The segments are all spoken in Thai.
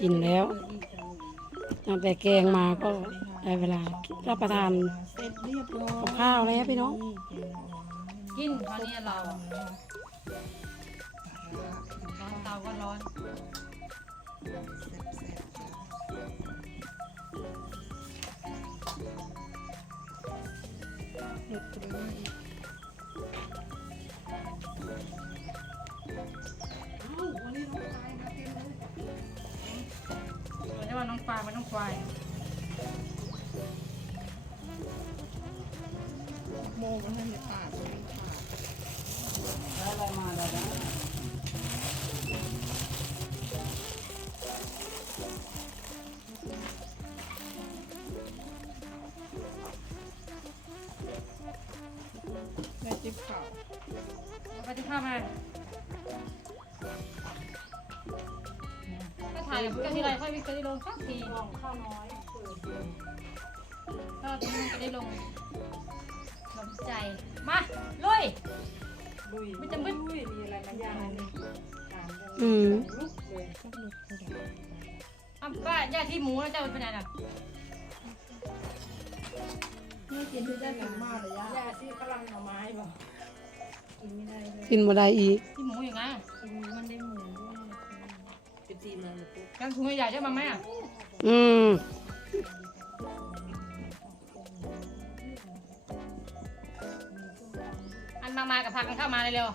กินแล้วตั้งแต่แกงมาก็ได้เวลารับประทานกับข้าวแล้วพี่น้องกินคราวนี้เราร้อนเตาก็ร้อนเด็ดเกลืออี ควายโมมันให้มันขาดมันขาดได้จิ๊บข่าวไปที่ข้าวมา ถ้าถ่ายกับกันทีไรค่อยวิเคราะห์ได้ลงสักทีข้าวน้อยก็ทีนี้มันจะได้ลงลงใจ มาลุยลุยไม่จำเป็นลุยมีอะไรมาย่างอันนี้ตามเรื่องอืมลุกเลยสักหลุดก็ได้อ้าวป้าย่าที่หมูแล้วเจ้าไปไหนน่ะนี่กินที่ได้หนังมากเลยย่าย่าที่กำลังเอาไม้บ่กินไม่ได้เลยกินบ่ได้อีกที่หมูอยู่ไงกินมันได้หมู ด้วยเป็นจีมันเลยปุ๊บยังถุงใหญ่ๆเจ้ามาไหมอะอืมอันมามากับผักกันเข้ามาเร็ว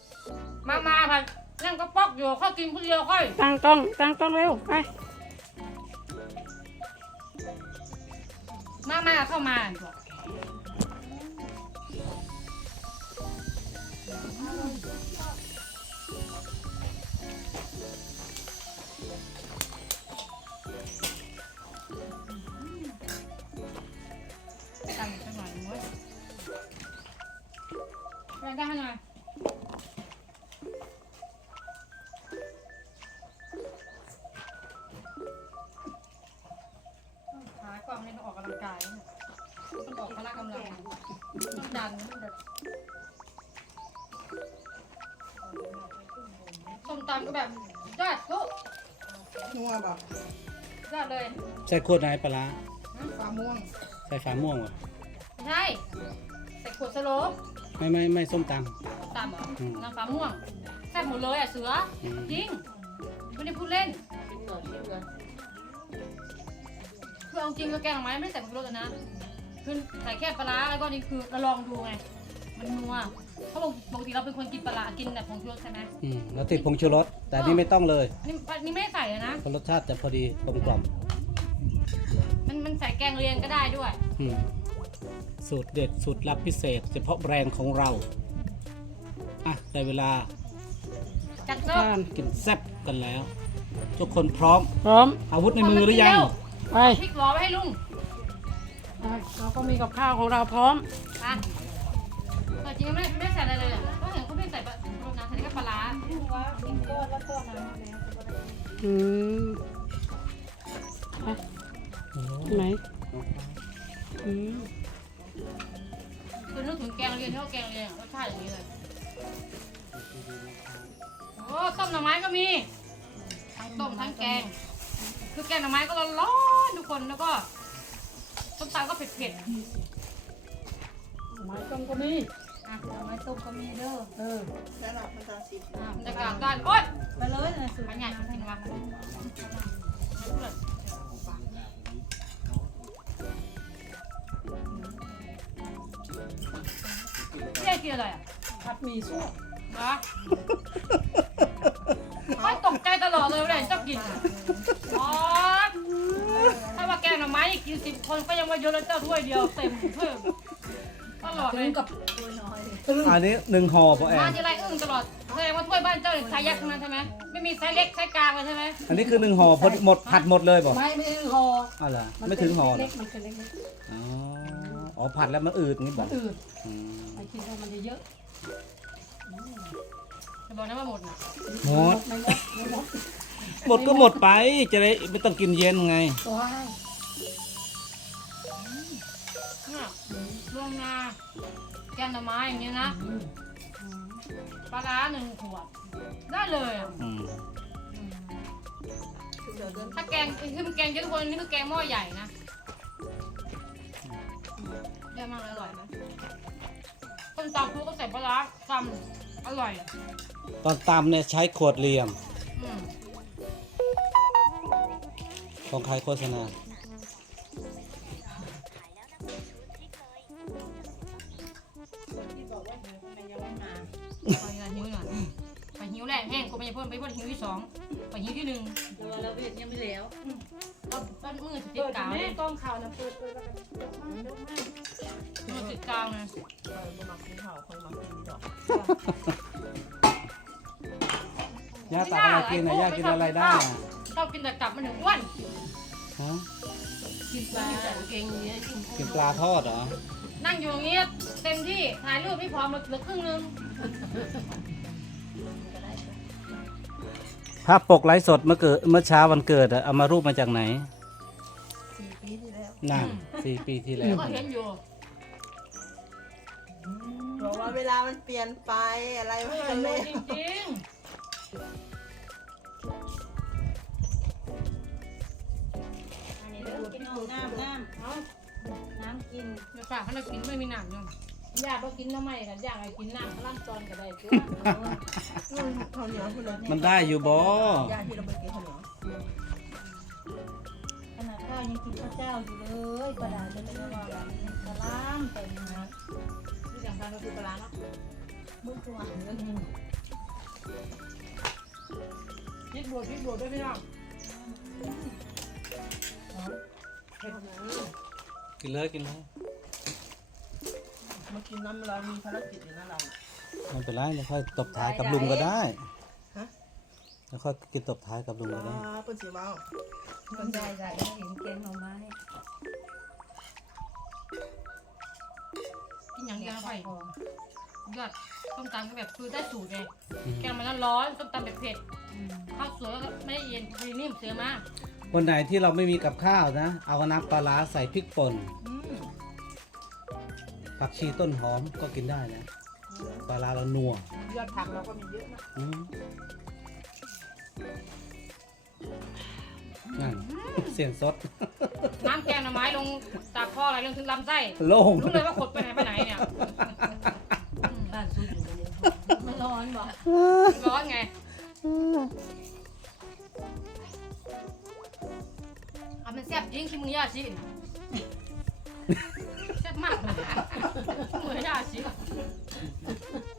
ๆมามาผักนั่งก็ปอกอยู่ข้าวกินคนเดียวค่อยตั้งกล้องตั้งกล้องเร็วไปมามาเข้ามา แรงได้ให้หน่อยขากล้องนี่ต้องออกกำลังกายนะต้องออกพละกำลังต้องดันต้องแบบส้มตำก็แบบยอดทุกนัวแบบยอดเลยใส่ขวดไหนปลาร้าฟ้าม่วงใส่ฝาม่วงเหรอไม่ใช่ใส่ขวดสโลป ไม่ไม่ไม่ส้มตส้มตำเหรออืมน้ำฟ้าม่วงแซ่บหมดเลยอะเสืออืมจริงไม่ได้พูดเล่นกินก่อนชิมก่อนคือเอาจริงก็แกงหน่อไม้ไม่ได้ใส่ผงชูรสอะนะคือใส่แค่ปลาร้าแล้วก็นี่คือเราลองดูไงมันนัวเพราะปกติเราเป็นคนกินปลาร้ากินแต่ผงชูรสใช่ไหมำอืมแล้วติดผงชูรสแต่อันนี่ไม่ต้องเลยนี่นี่ไม่ได้ใส่เลยนะเพราะรสชาติจะพอดีกลมกล่อมมันมันใส่แกงเลียงก็ได้ด้วยอืม สูตรเด็ดสูตรลับพิเศษ เฉพาะแบรนด์ของเรา อะได้เวลาจัดเซิทานกินแซ่บกันแล้ว ทุกคนพร้อม พร้อมอาวุธในมือหรือยัง ไปพริกรอไว้ให้ลุงไปเราก็มีกับข้าวของเราพร้อมอะแต่จริงๆไม่ไม่ใส่อะไรเลยอะก็เห็นเขาไม่ใส่ปลาชูรสนะใส่แค่ปลาร้าว่ากินก้อนแล้วต้นน้ำแล้วก็ได้อืมไปไหนอืม คือนึกถึงแกงเลียงเท่าแกงเลียงอะรสชาติอย่างนี้เลยโอ้ต้มหน่อไม้ก็มีทั้งต้มทั้งแกง คือแกงหน่อไม้ก็ร้อนๆทุกคนแล้วก็ส้มตำก็เผ็ดไม้ต้มก็มี ๆอะหน่อไม้ต้มก็มีเด้อเออแล้วเรามันจะสิบอะบรรยากาศด้านโอ๊ยไปเลยนะสุดมันใหญ่จริงว่ะ กินอะไรอะผัดหมี่ซั่วเหรอไม่ตกใจตลอดเลยเวลาเห็นเจ้ากินอะอ๋อถ้าว่าแกงหน่อไม้นี่กินสิบคนก็ยังว่าเยอะแล้วเจ้าถ้วยเดียวเต็มเพิ่มตลอดเลยกับอันนี้หนึ่งห่อปะแอมานทีไรอึ้งตลอดแสดงว่าถ้วยบ้านเจ้าเนี่ยไซส์ยักษ์ทั้งนั้นใช่ไหมไม่มีไซส์เล็กไซส์กลางเลยใช่ไหมอันนี้คือหนึ่งห่อพอดีหมดผัดหมดเลยบอกไม่ไม่ถึงห่ออ๋อเหรอมันไม่ถึงห่อเหรเล็อกมันเป็นเล็กอ๋ออ๋อผัดแล้วมันอืดงี้ๆบมัอนกอืด อืมไอ้คิดว่ามันจะเยอะจะบอกนะว่าหมดนะหมด ไม่หมดไม่หมดหมดก็หมดไป จะได้ไม่ต้องกินเย็นไงว้ายเนี่ยรวมนา แกงหน่อไม้อย่างเงี้ยนะ ปลาร้าหนึ่งขวด ได้เลยอะอืมคือเดินถ้าแกงคือมันแกงเยอะทุกคนนี่คือแกงหม้อใหญ่นะเยอะมากเลยอร่อยนะ ต้มตำคลุกก็ใส่ปลาร้าตำอร่อยตอนตำเนี่ยใช้ขวดเหลี่ยม อืม ของใครโฆษณา นไปพ่นหิวที่สองไปหิวที่หนึ่งตัวเราเวทยังไม่แล้วก็ก็มือติดเปิดกาวแม่เนี่ยกล้องข่าวนะเปิดเปิดแล้วกันยกมากยกมากมือติดกาวนะเออบ่มักกินข้าวคนมักกินดอกย่าตักอะไรกินนะย่ากินอะไรได้อะชอบกินแต่กลับมันถึงอ้วนฮะกินปลาเก่งเนี้ยกินกินปลาทอดเหรอนั่งอยู่อย่างเงี้ยเต็มที่ถ่ายรูปไม่พร้อมเหลือครึ่งนึง ภาพปกไลฟ์สดเมื่อเกิดเมื่อเช้าวันเกิดอะเอามารูปมาจากไหนสี่ปีที่แล้วนั่นสี่ปีที่แล้วก็เห็นอยู่บอกว่าเวลามันเปลี่ยนไปอะไรเอไม่อกันเลเลยยจริงอันนี้เด้อกินเอาน้ำน้ำเอาน้ำกินๆเดี๋ยวฝากให้เรากินไม่มีหนักอยู่อ ยากก็กินน้ำไม่กันอยากให้กินน้ำพลังตอนก็ได้ตัวนู่นข้าวเหนียวคุณเลยมันได้อยู่บ่ยากที่เราไปกินข้าวเหนียวขนาดข้าวยังกินข้าวเจ้าอยู่เลยกระดาษจะไม่ได้ว่าอะไรกระล้างเต็มนะที่สำคัญก็คือปลาร้าเนาะมึงตัวเรื่องพริกบวชพริกบวชด้วยพี่น้องกินเลยกินเลย มากินน้ำเรามีภารกิจอยู่นะเราไม่เป็นไรแล้วค่อยตบท้ายกับลุงก็ได้ฮะ แล้วค่อยกินตบท้ายกับลุงก็ได้ อ่าเปิ้นสิเว้าคนใจใจเห็นเกณฑ์หน่อไม้กินอย่างเดียวไปหอมยอดต้มตำก็แบบคือได้สูตรไงแกงมันร้อนๆต้มตำแบบเผ็ดข้าวสวยก็ไม่ได้เย็นพอดีนิ่มเสือมากวันไหนที่เราไม่มีกับข้าวนะ เอาน้ำปลาร้าใส่พริกป่น อืม ผักชีต้นหอมก็กินได้นะปลาร้าเรานัวยอดผักเราก็มีเยอะนะอืมนั่นเสียงสด น้ำแกงหน่อไม้ลงจากคออะไรลงถึงลำไส้โล่งรู้เลยว่าขดไปไหนไปไหนเนี่ยบ้านซุดอยู่เลยมันร้อนบ่มันร้อนไงอะมันแซ่บจริงขี้มือย่าชิน่ะแซ่บ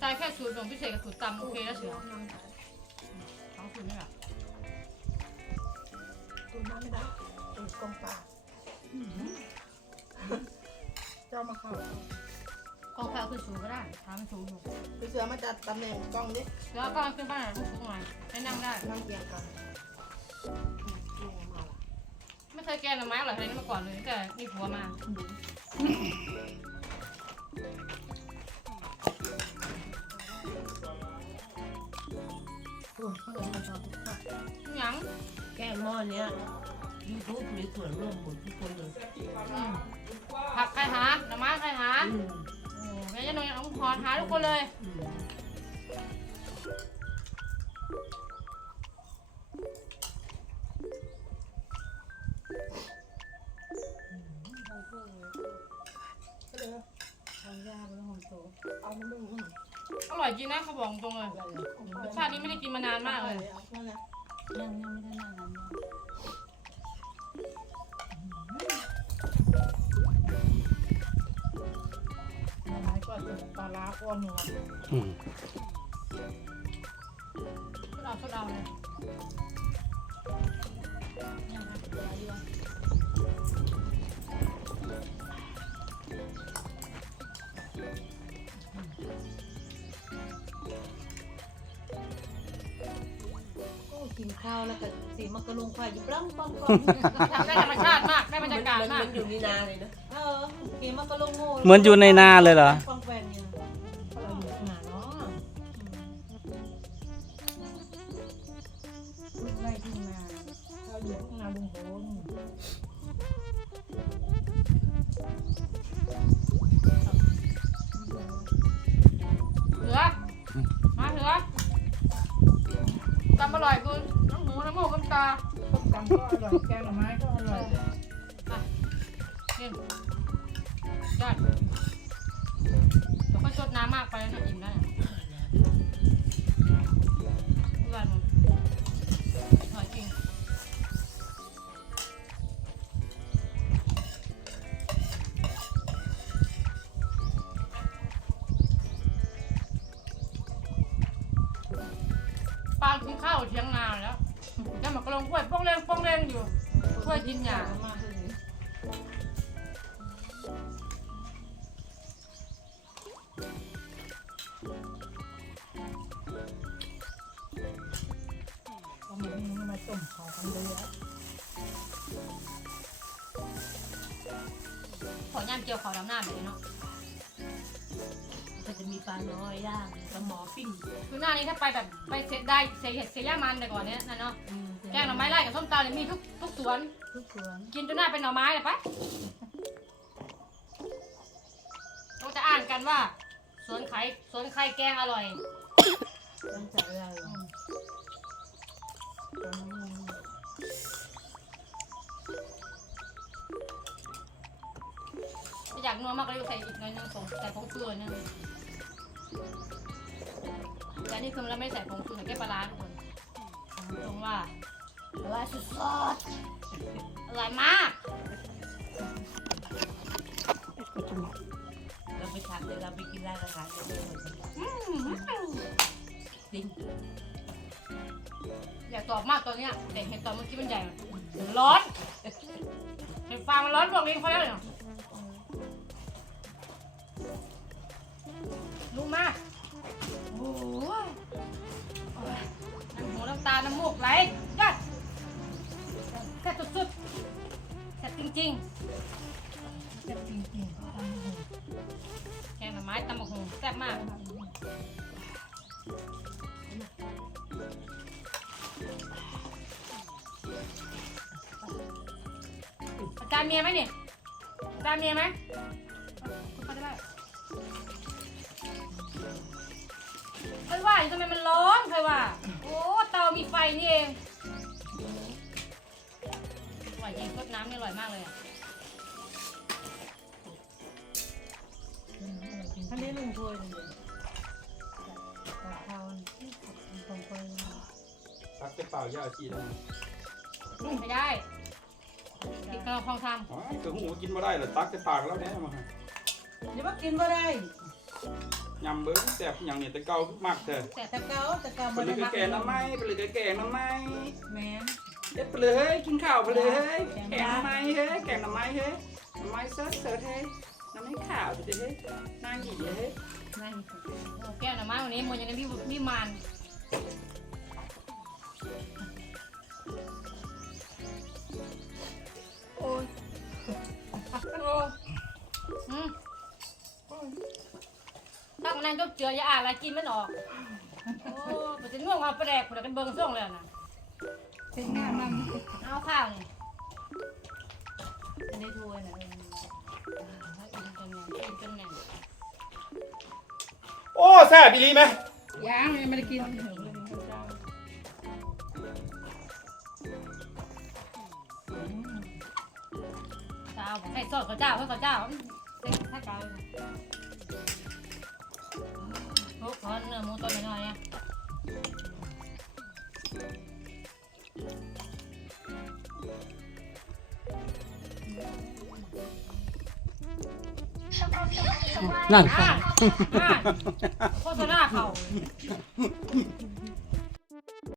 เราใช้แค่สูตรของพิเศษกับสูตรตำโอเคแล้วเสือสองสูตรนี่แหละตูน้ำไม่ได้ตูกองปลาเจ้ามาเข้ากองไฟเอาขึ้นสูงก็ได้ทำสูงอยู่ไปเสือมาจัดตำแหน่งกล้องดิแล้วก็เอาขึ้นบ้านหน่อยลูกสูงหน่อยให้นั่งได้ นั่งเกียงกันไม่เคยแกงหน่อไม้อร่อยขนาดนี้มาก่อนเลยตั้งแต่มีผัวมา หยังแก้หม้อเนี้ยยูทูบมีส่วนร่วมหมดทุกคนเลยอืมผักใครหาหน่อไม้ใครหาอืมโอ้แม่ยันนงน้องพรหาทุกคนเลยอืมเอายาไปหอมโตเอามานึ่งอร่อยจริงนะเขาบอกตรงเลยรสชาตินี้ไม่ได้กินมานานมากเลยเอานั่นแหละ ยังยังไม่ได้นั่งกันบ่หน่อไม้ก็จะปลาร้าก้อนหนึ่งอืม ข้าวแล้วก็สีมักกะลุงควายอยู่ปล้องปล้องปล้องทำได้ธรรมชาติมากได้บรรยากาศมากมันอยู่ในนาเลยนะเออสีมันก็ลงโง่เหมือนอยู่ในนาเลยเหรอฟังแฟนเนี่ยเราอยู่ขนาดเนาะไล่ที่มาเราอยู่ข้างนาบุงโหนเห ยอดเดี๋ยวก็ชดน้ำมากไปแล้วนะอิ่มแล้วเนี่ยเพื่อนมันอร่อยจริงปานกินข้าวเที่ยงนาแล้วแล้วมันก็ลงกล้วยป้องแรงป้องแรงอยู่กล้วยกินหยา มาเลย เจียวขาวดำหน้าแบบนี้เนาะก็จะมีปลาน้อยย่างปลาหมอปิ้งคือหน้านี้ถ้าไปแบบไปเสร็จได้เสียเห็ดเสียย่ามันแต่ก่อนเนี้ยนะเนาะอืมแกงหน่อไม้ไร่กับส้มตำเนี่ยมีทุกทุกสวน ทุกสวนกินจนหน้าเป็นหน่อไม้เลยปะเราจะอ่านกันว่า สวนไข่สวนไข่แกงอร่อยตั้งใจอะไรหรออยากนัวมากก็เลยใส่อีกหน่อยนึงผงใส่ผงเกลือนึงแต่อันนี่คือเราไม่ใส่ผงเกลือใส่แค่ปลาร้าทุกคนตรงว่าอร่อยสุดๆอร่อยมากเราไปทานเดี๋ยวเราไปกินร้านอาหารเดี๋ยวเราไปอืมจริงอยากตอบมากตอนเนี้ยแต่เห็นตอนเมื่อกี้มันใหญ่ร้อนเห็นฟางมันร้อนบอกเองเขาแล้วเนี่ย ลุกมา โอ้ยโอ้ยน้ำหูน้ำตา น้ำมูกไหลยัดแซ่บสุดๆแซ่บจริงๆแซ่บจริงๆตำหูๆแกงหน่อไม้ตำบักหุ่งแซ่บมาก อาจารย์เมียไหมเนี่ยอาจารย์เมียไหม เคยว่าอยู่ทำไมมันร้อนเคยว่า โอ้เตามีไฟนี่เองอร่อยจริงซดน้ำนี่อร่อยมากเลยอะอันนี้ลุงถ้วยเลยกะเพราตรงไปตักจะเปล่าย่าชีแล้วไม่ได้กินกระเพราทอ๋อคือหูกินมาได้เหรอตักจะปากแล้วเนี่ยมาเดี๋ยวมากินบ่ได้ ยำเบิ้งแซ่บอย่างเนี่ยแต่เก่ามากเถอะำแซ่บแต่เก่าแต่เก่าไปบ่เลได้ยแกงน้ำไม้ไปเลยแกงน้ำไม้แม่นเด็ดไปเลยเฮ้ยกินข้าวไปเลยเฮ้ยแกงน้ำไม้เฮ้ยแกงน้ำไม้เฮ้ยน้ำไม้เสิร์ฟเสิร์ฟเฮ้ยน้ำไม้ขาวเดี๋ยวเฮ้ยนางหยีเฮ้ยนั่นโอ้แก้วหน่อไม้วันนี้มันยังได้พี่พี่มาน นนั้นยกเจืออย่าอ่านอะไรกินมันออก โอ้มันจะง่วงเอาไปแดกคนละกันเบิ่งส่งเลยนะเป็นงานมันเอาข้าวนี่อันนี้ถ้วยนะกินจนแน่นกินจนแน่นโอ้แซ่บอีหลีไหมยังยังไม่ได้กินถึงเลยเจ้าเจ้าบอกให้สดเขาเจ้าให้เขาเจ้าเซ็งถ้าเจ้า เลยนะโอ้ขอเนื้อหมูตัวน้อยๆเนี่ยนั่น อ่าอ่าโฆษณาเขา